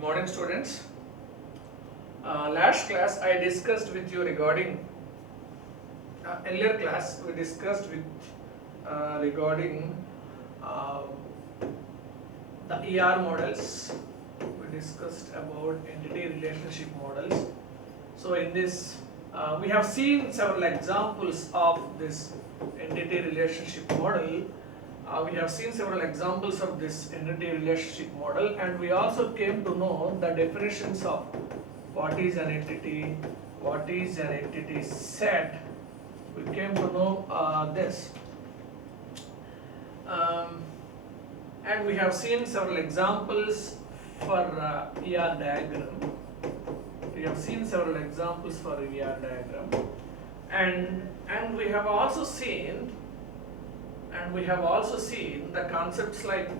morning, students. Last class I discussed with you regarding earlier class we discussed with regarding uh, the ER models. We discussed about entity relationship models. So in this we have seen several examples of this entity relationship model. We have seen several examples of this entity relationship model, and we also came to know the definitions of what is an entity, what is an entity set. We came to know this. And we have seen several examples for ER diagram. We have seen several examples for ER diagram, and we have also seen the concepts like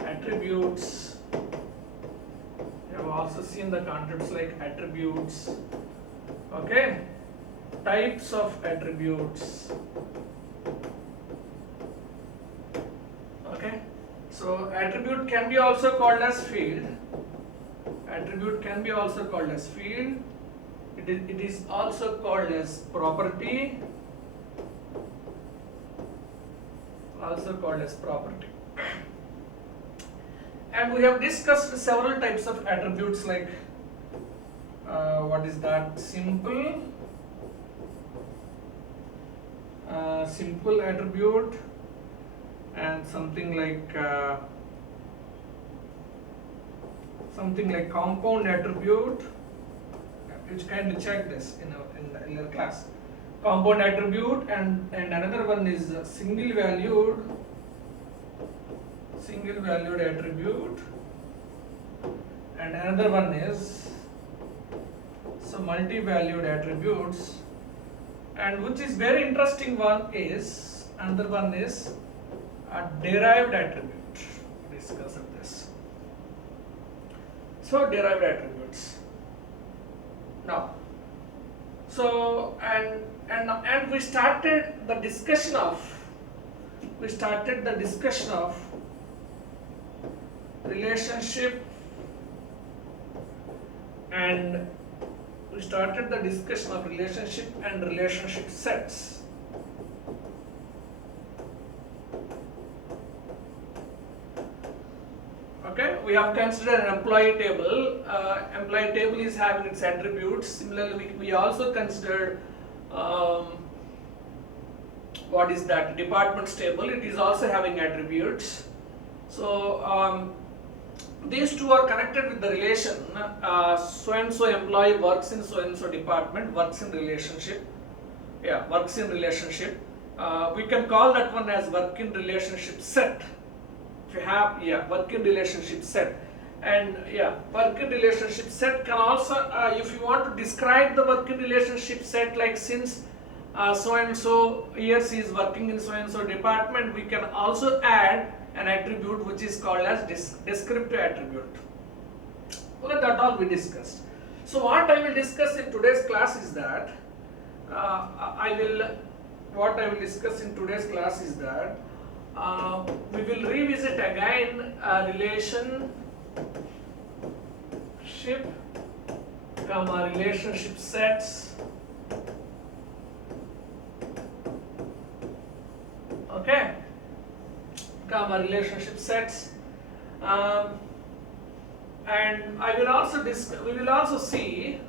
attributes. We have also seen the concepts like attributes, okay, types of attributes, okay. So attribute can be also called as field. Attribute can be also called as field. It is also called as property. Also called as property. And we have discussed several types of attributes like what is that? Simple attribute, and something like compound attribute. You can check this in the earlier class. Compound attribute, and another one is single valued attribute, and another one is some multi-valued attributes, and which is very interesting one is another one is a derived attribute. Discuss this. So derived attributes. Now, so and we started the discussion of relationship, and we started the discussion of relationship and relationship sets. Okay, we have considered an employee table. Employee table is having its attributes. Similarly, we also considered what is that? Departments table. It is also having attributes. So these two are connected with the relation. So and so employee works in so and so department, works in relationship. Yeah, works in relationship. We can call that one as work in relationship set. If you have, work in relationship set, and work in relationship set can also, if you want to describe the work in relationship set, like since so and so years he is working in so and so department, we can also add an attribute which is called as descriptive attribute. Okay, that all we discussed. So what I will discuss in today's class is that we will revisit again relationship sets, okay, relationship sets, and we will also see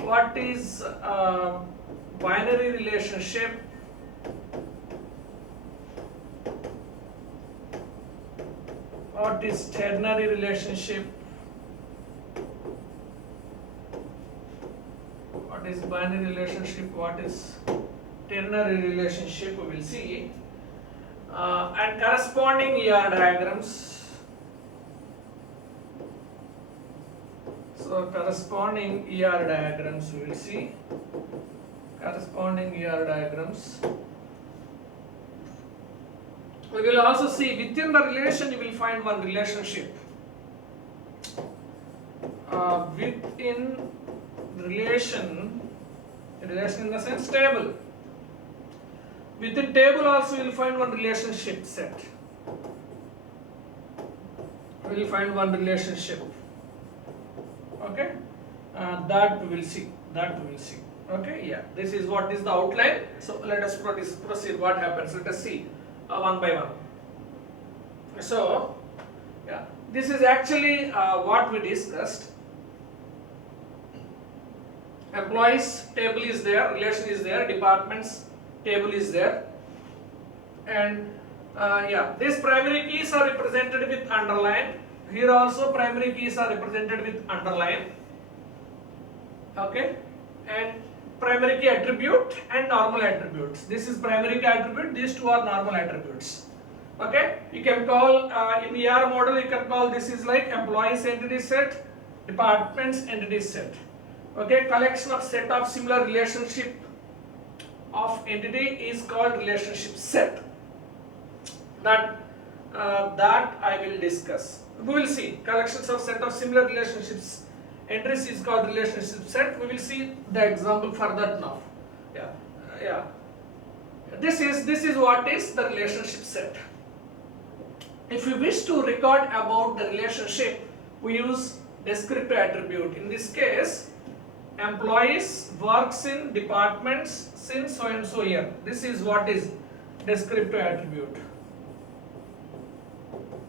what is binary relationship, what is ternary relationship, what is binary relationship, what is ternary relationship, we will see, and corresponding ER diagrams. So corresponding ER diagrams we will see, corresponding ER diagrams. We will also see within the relation you will find one relationship. Within relation in the sense table. Within table also you will find one relationship set. We will find one relationship. Okay, that we will see. Okay, yeah, this is what is the outline. So let us proceed. What happens? Let us see one by one. So, yeah, this is actually what we discussed. Employees table is there, relation is there, departments table is there, and yeah, these primary keys are represented with underline. Here also primary keys are represented with underline. Okay, and primary key attribute and normal attributes. This is primary key attribute, these two are normal attributes. Okay, you can call in ER model, you can call this is like employees entity set, departments entity set. Okay, collection of set of similar relationship of entity is called relationship set. That I will discuss. We will see collections of set of similar relationships. Entries is called relationship set. We will see the example for that now. Yeah. This is what is the relationship set. If we wish to record about the relationship, we use descriptive attribute. In this case, employees works in departments since so and so year. This is what is descriptive attribute.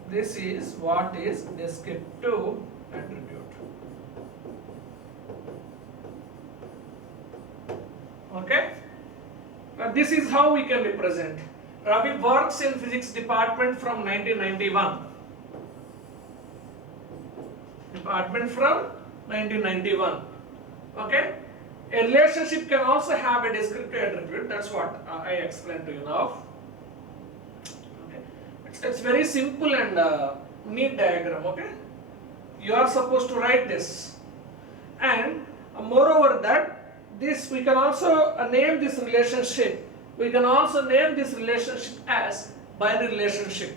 This is what is descriptive attribute. Okay, this is how we can represent. Ravi works in physics department from 1991. Department from 1991. Okay, a relationship can also have a descriptive attribute. That's what I explained to you now. Okay, it's very simple and neat diagram. Okay, you are supposed to write this, and moreover that. This we can also name this relationship. We can also name this relationship as binary relationship.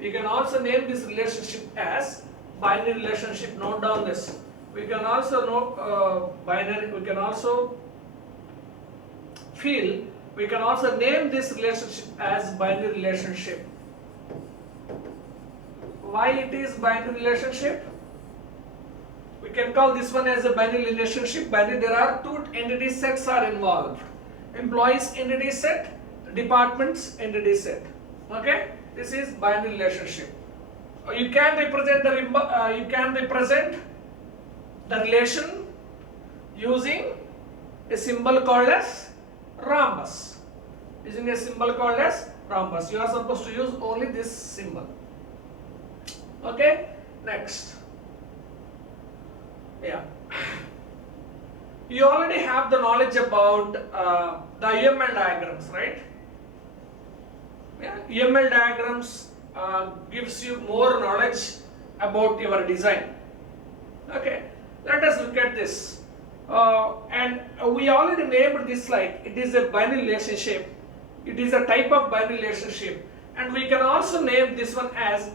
We can also name this relationship as binary relationship. Note down this. We can also know binary. We can also feel. We can also name this relationship as binary relationship. Why it is binary relationship? We can call this one as a binary relationship. Binary, there are two entity sets are involved. Employees entity set, departments entity set. Okay, this is binary relationship. You can represent the relation using a symbol called as rhombus. Using a symbol called as rhombus. You are supposed to use only this symbol. Okay, next. Yeah, you already have the knowledge about the UML diagrams, right? Yeah, UML diagrams gives you more knowledge about your design. Okay, let us look at this. And we already named this like it is a binary relationship. It is a type of binary relationship, and we can also name this one as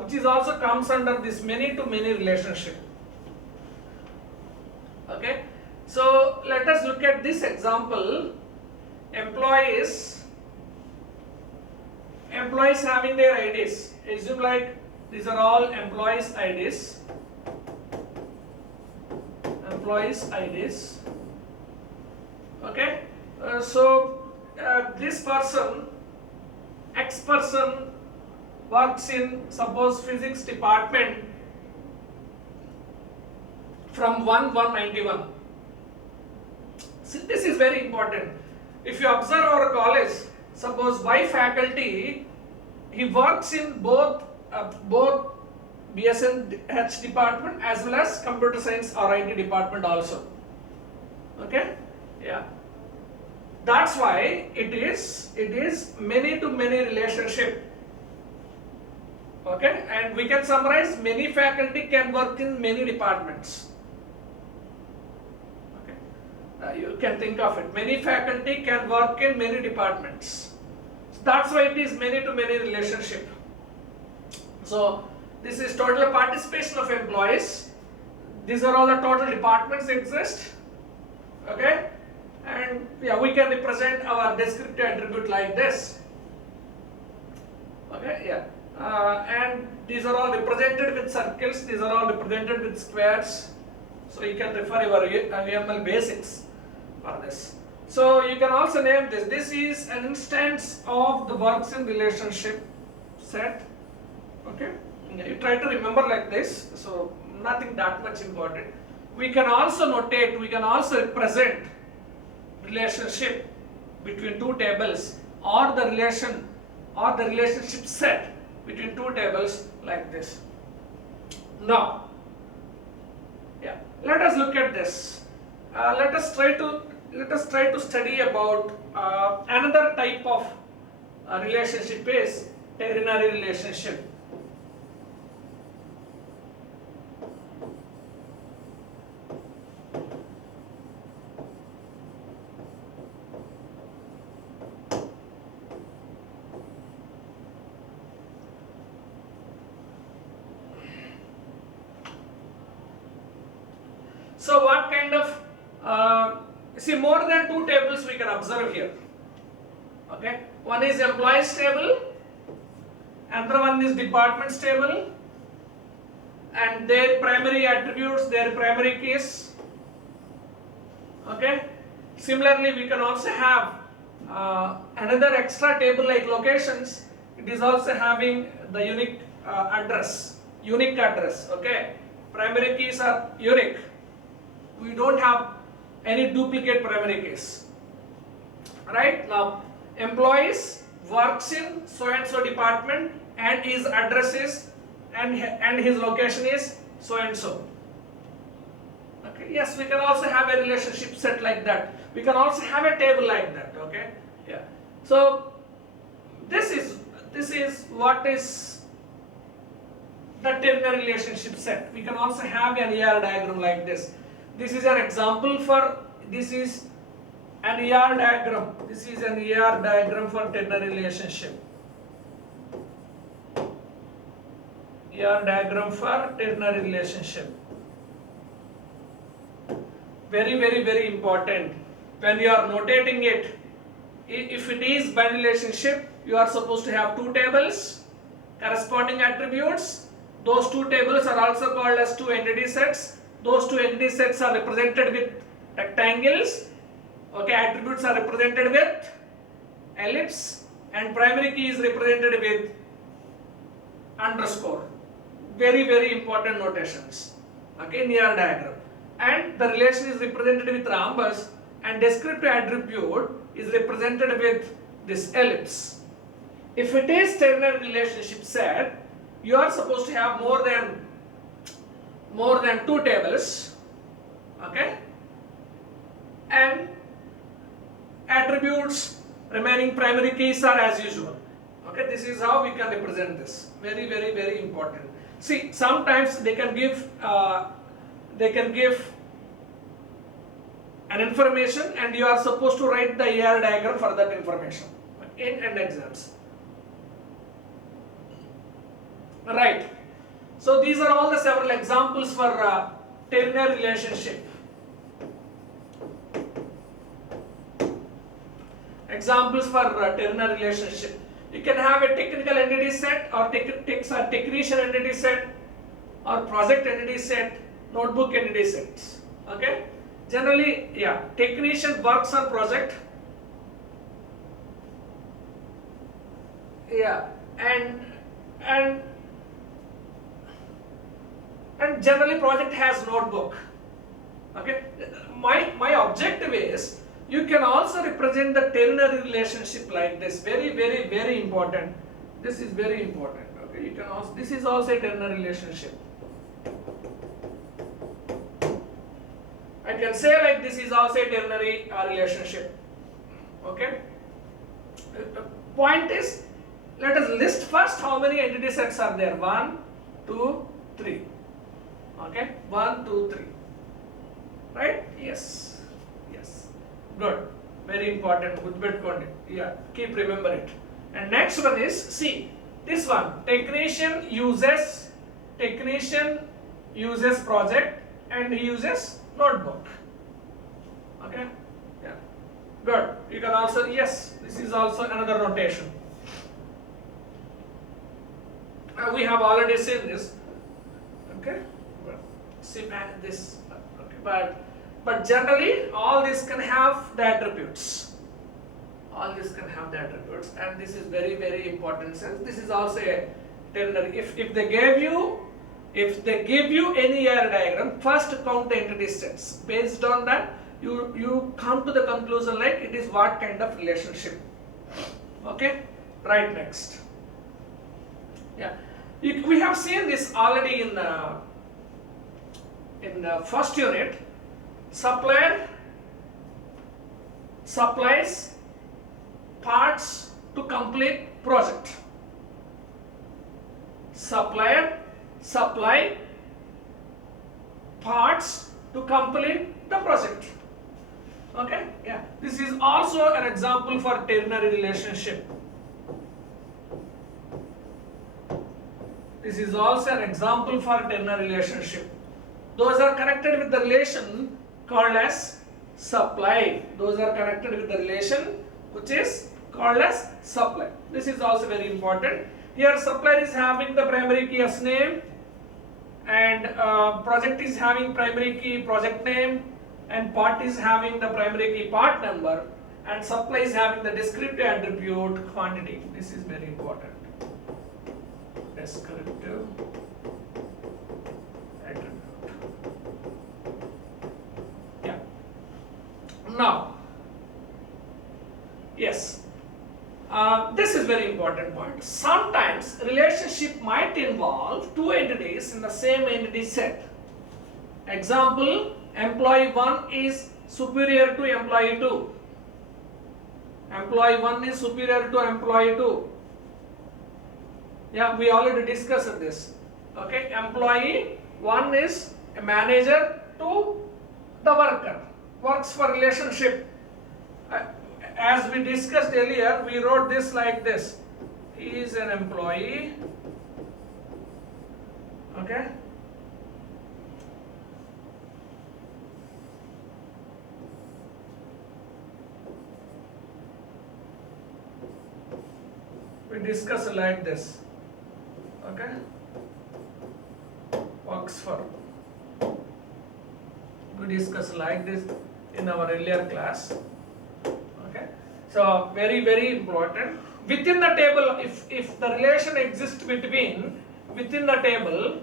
which is also comes under this many to many relationship. Okay, so let us look at this example. Employees having their IDs. Assume like these are all employees IDs. Okay, this person, X person, works in suppose physics department from 1/1/91. See, this is very important. If you observe our college, suppose Y faculty, he works in both BSNH department as well as computer science or IT department also. Okay, yeah. That's why it is many to many relationship. Okay, and we can summarize many faculty can work in many departments. You can think of it. Many faculty can work in many departments. So that's why it is many to many relationship. So this is total participation of employees. These are all the total departments exist. Okay, and yeah, we can represent our descriptive attribute like this. Okay, yeah, and these are all represented with circles. These are all represented with squares. So you can refer your UML basics for this. So you can also name this. This is an instance of the works in relationship set. Okay, you try to remember like this. So nothing that much important. We can also notate. We can also represent relationship between two tables, or the relation or the relationship set between two tables like this. Now, yeah, let us look at this. Let us try to study about another type of relationship is ternary relationship. So what kind of, see, more than two tables we can observe here. Okay, one is employees table, another one is departments table, and their primary attributes, their primary keys. Okay, similarly we can also have another extra table like locations. It is also having the unique address. Okay, primary keys are unique. We don't have any duplicate primary keys. Right now, employees works in so and so department, and his address is and his location is so and so. Okay, yes, we can also have a relationship set like that. We can also have a table like that. Okay, yeah. So this is what is the ternary relationship set. We can also have an ER diagram like this. This is an example for, this is an ER diagram. This is an ER diagram for ternary relationship. ER diagram for ternary relationship. Very, very, very important. When you are notating it, if it is by relationship, you are supposed to have two tables, corresponding attributes. Those two tables are also called as two entity sets. Those two entity sets are represented with rectangles. Okay, attributes are represented with ellipse, and primary key is represented with underscore. Very, very important notations. Okay, in ER diagram. And the relation is represented with rhombus, and descriptive attribute is represented with this ellipse. If it is ternary relationship set, you are supposed to have more than two tables. Okay, and attributes remaining primary keys are as usual. Okay, this is how we can represent this. Very, very, very important. See, sometimes they can give an information, and you are supposed to write the ER diagram for that information in end exams. Right. So these are all the several examples for ternary relationship. Examples for ternary relationship. You can have a technical entity set, or technician entity set, or project entity set, notebook entity sets. Okay. Generally, yeah, technician works on project. Yeah, and generally project has notebook. Okay, my objective is, you can also represent the ternary relationship like this. Very, very, very important. This is very important. Okay, you can also, this is also a ternary relationship. I can say like this is also a ternary relationship. Okay. Point is, let us list first how many entity sets are there. 1, 2, 3. Okay, 1, 2, 3. Right? Yes. Yes. Good. Very important. Gudbetkondi. Yeah. Keep remember it. And next one is, see, this one. Technician uses project, and he uses notebook. Okay. Yeah. Good. You can also, yes, this is also another notation. We have already seen this. Okay. See this. Okay. but generally all these can have the attributes. All these can have the attributes, and this is very, very important sense. This is also a ternary. If they give you any AR diagram, first count the entity sets. Based on that, you come to the conclusion like it is what kind of relationship. Okay, right, next. Yeah, we have seen this already in the first unit. Supplier supplies parts to complete project. Supplier supply parts to complete the project. Okay, yeah. This is also an example for ternary relationship. This is also an example for ternary relationship. Those are connected with the relation called as supply. Those are connected with the relation which is called as supply. This is also very important. Here supplier is having the primary key as name, and project is having primary key project name, and part is having the primary key part number, and supply is having the descriptive attribute quantity. This is very important. Descriptive attribute. Yeah. Now, yes. This is very important point. Sometimes relationship might involve two entities in the same entity set. Example, employee 1 is superior to employee 2. Employee 1 is superior to employee 2. Yeah, we already discussed this. Okay, employee 1 is a manager to the worker. Works for relationship. As we discussed earlier, we wrote this like this. He is an employee. Okay. We discussed like this. Okay. Works for. We discussed like this in our earlier class. Okay. So very, very important. Within the table, if the relation exists within the table,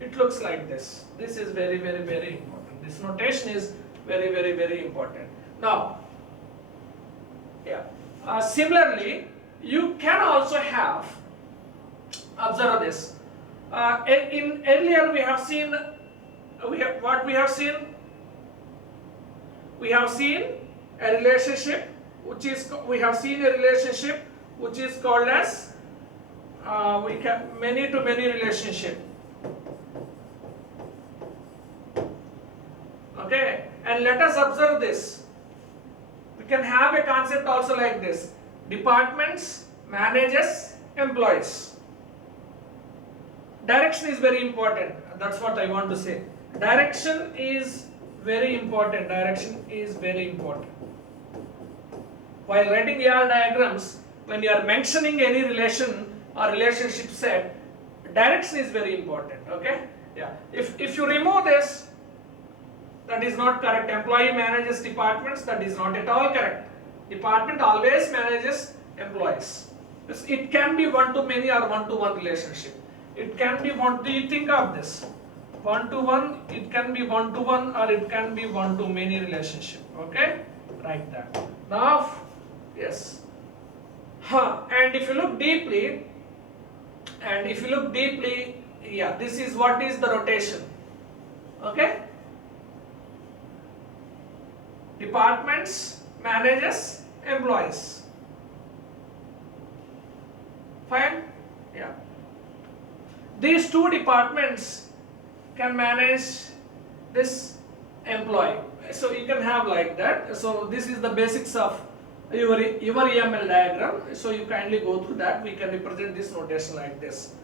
it looks like this. This is very, very, very important. This notation is very, very, very important. Now, yeah. Similarly, you can also have, observe this. In earlier we have seen, what we have seen? We have seen a relationship which is called as many to many relationship. Okay, and let us observe this. We can have a concept also like this: departments, managers, employees. Direction is very important. That's what I want to say. Direction is very important. Direction is very important. While writing AR diagrams, when you are mentioning any relation or relationship set, direction is very important. Okay? Yeah. If you remove this, that is not correct. Employee manages departments, that is not at all correct. Department always manages employees. It can be one to many or one to one relationship. It can be one. Do you think of this? One to one. It can be one to one, or it can be one to many relationship. Okay? Write that. Now, yes. And if you look deeply, yeah, this is what is the rotation. Okay? Departments, managers, employees. Fine? Yeah. These two departments can manage this employee. So you can have like that. So this is the basics of your EML diagram. So you kindly go through that. We can represent this notation like this.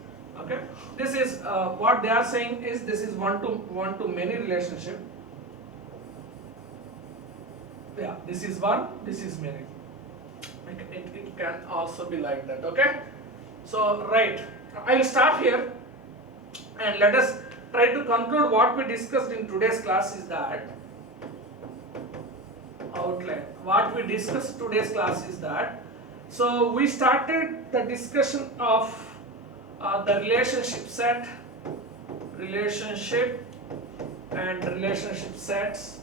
Okay. This is what they are saying is this is one to many relationship. Yeah, this is one, this is many. It can also be like that. Okay. So right, I will stop here and let us try to conclude what we discussed in today's class is that outline. What we discussed today's class is that, so we started the discussion of the relationship set, relationship and relationship sets,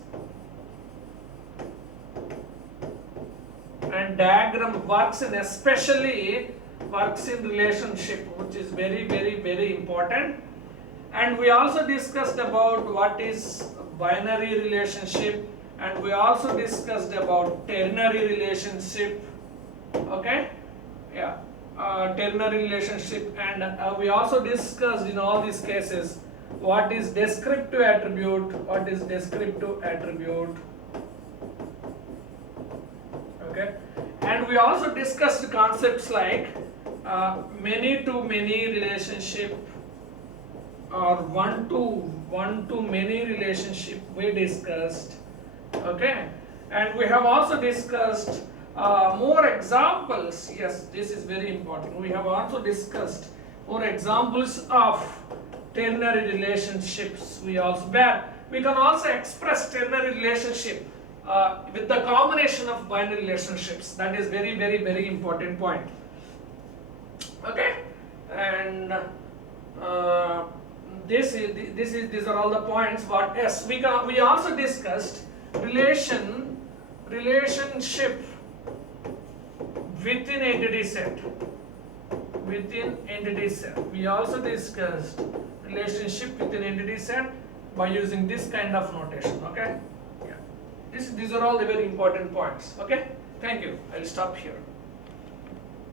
and diagram works in, especially works in relationship, which is very important. And we also discussed about what is binary relationship, and we also discussed about ternary relationship. Okay, yeah, ternary relationship, and we also discussed in all these cases what is descriptive attribute, what is descriptive attribute. Okay, and we also discussed concepts like many to many relationship or one to many relationship we discussed. Okay, and we have also discussed more examples. Yes, this is very important. We have also discussed more examples of ternary relationships. We can also express ternary relationship with the combination of binary relationships. That is very important point. Okay, and these are all the points. What yes, we also discussed relationship within entity set. Within entity set, we also discussed relationship within entity set by using this kind of notation. Okay, yeah, these are all the very important points. Okay, thank you. I'll stop here.